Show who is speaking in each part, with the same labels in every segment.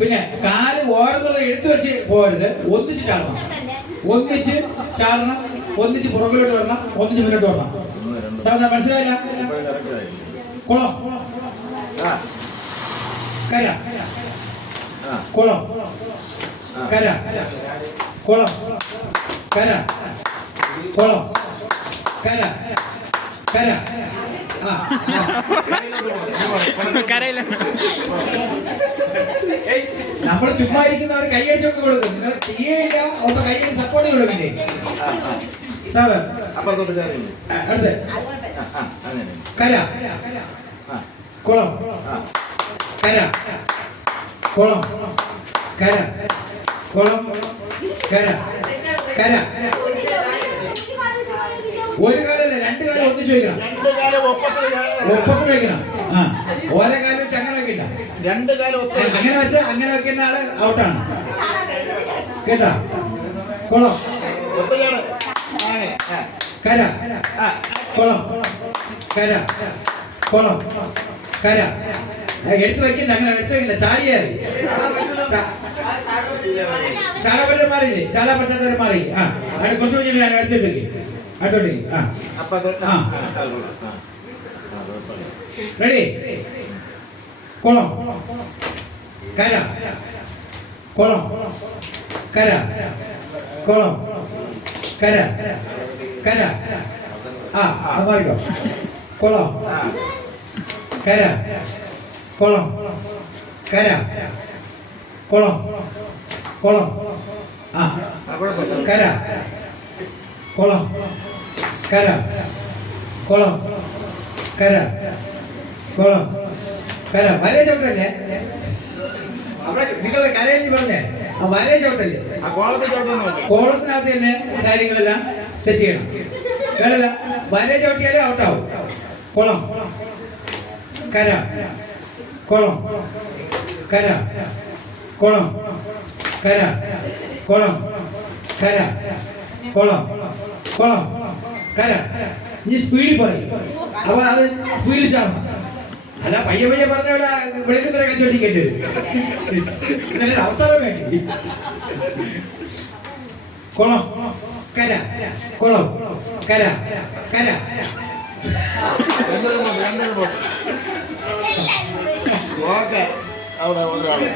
Speaker 1: പിന്നെ കാൽ ഓർന്നത് എടുത്തു വെച്ച് പോരുത് ഒന്നിച്ച് ചാടണം. ഒന്നിച്ച് ചാടണം. ഒന്നിച്ച് പുറകിലോട്ട് വരണം. ഒന്നിച്ച് മുന്നോട്ട് വരണം. സാധാ മനസ്സിലായില്ല? കുളം കര. കുളം കര. കുളം കര. കുളം കര. കര. ആ.
Speaker 2: കരയില്ല.
Speaker 1: നമ്മൾ ചുമ്മാ ഇരിക്കുന്നവർ കൈയടിച്ചൊക്കെ കൊടുക്കും. നിങ്ങൾ ചെയ്യേണ്ട ഒന്ന് കയ്യിൽ സപ്പോർട്ട് കൊടുക്കണ്ടേ സാറ്. അടുത്ത്. കര.
Speaker 3: ആ.
Speaker 1: കുളം.
Speaker 3: ആ.
Speaker 1: കര. കുളം. കര. കുളം. കര. കര. ഒരു കാലല്ല രണ്ട് കാലം ഒന്നിച്ചു വയ്ക്കണം.
Speaker 3: ഒപ്പത്തിൽ
Speaker 1: ഒപ്പത്തിന് വയ്ക്കണം. ആ. ഓരോ കാലം
Speaker 3: രണ്ട് കാലം
Speaker 1: ആ,
Speaker 3: ഒപ്പത്തിൽ
Speaker 1: അങ്ങനെ വെച്ച് അങ്ങനെ വെക്കുന്ന ആൾ ഔട്ടാണ്. കേട്ടാ? കുളം
Speaker 3: ഒപ്പയാണ് അങ്ങനെ ആ
Speaker 1: കര.
Speaker 3: ആ.
Speaker 1: കുളം കര. കുളം കര. ആ, എടുത്ത് വെക്കണ്ട അങ്ങനെ എടുത്ത് വെക്കണ്ട ചാടിയാൽ ചാടാൻ പറ്റാത്ത മാറിയില്ലേ ചാടാൻ പറ്റാത്തവരെ മാറി. ആ അവിടെ കുറച്ചുകൂടി ഞാൻ ഞാൻ എടുത്തിട്ട് വെക്ക്. അടുത്തോട്ടേക്ക് ആ.
Speaker 3: അപ്പുറത്തോട്ട്
Speaker 1: ആ.
Speaker 3: ആ അതുകൊള്ളാം. ആ ആ. കുഴപ്പമില്ല
Speaker 1: റെഡി? കുളം കര കുളം കര കുളം കര കര ആ അത് മാറിക്കോ കുളം
Speaker 3: ആ
Speaker 1: കര കുളം കര കുളം കുളം ആ
Speaker 3: ആ കുഴപ്പമില്ല
Speaker 1: കര കുളം വരേ ചവിട്ടല്ലേ അവിടെ നിങ്ങളുടെ കരയിൽ പറഞ്ഞേ ആ വരേ ചവിട്ടല്ലേ കോളത്തിനകത്ത് തന്നെ കാര്യങ്ങളെല്ലാം സെറ്റ് ചെയ്യണം. കേട്ടില്ല? വരേ ചവിട്ടിയാലേ ഔട്ടാവും. കുളം. കര. കുളം. കര. കുളം. കര. കുളം. കര. കുളം. കുളം. കര. നീ സ്പീഡിൽ പറയും. അപ്പൊ അത് സ്പീഡിൽ ചാടണം അല്ല പയ്യ പയ്യ പറഞ്ഞ വെളുക്കുന്നവരെ കളിച്ചോണ്ടിരിക്കേണ്ടി വരും. അവസരം വേണ്ടി. കുളം കര കുളം കര കര.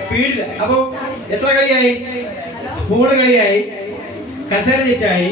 Speaker 1: സ്പീഡിൽ അപ്പൊ എത്ര കളിയായി? സ്പൂണ് കളിയായി. കസേര തെറ്റായി.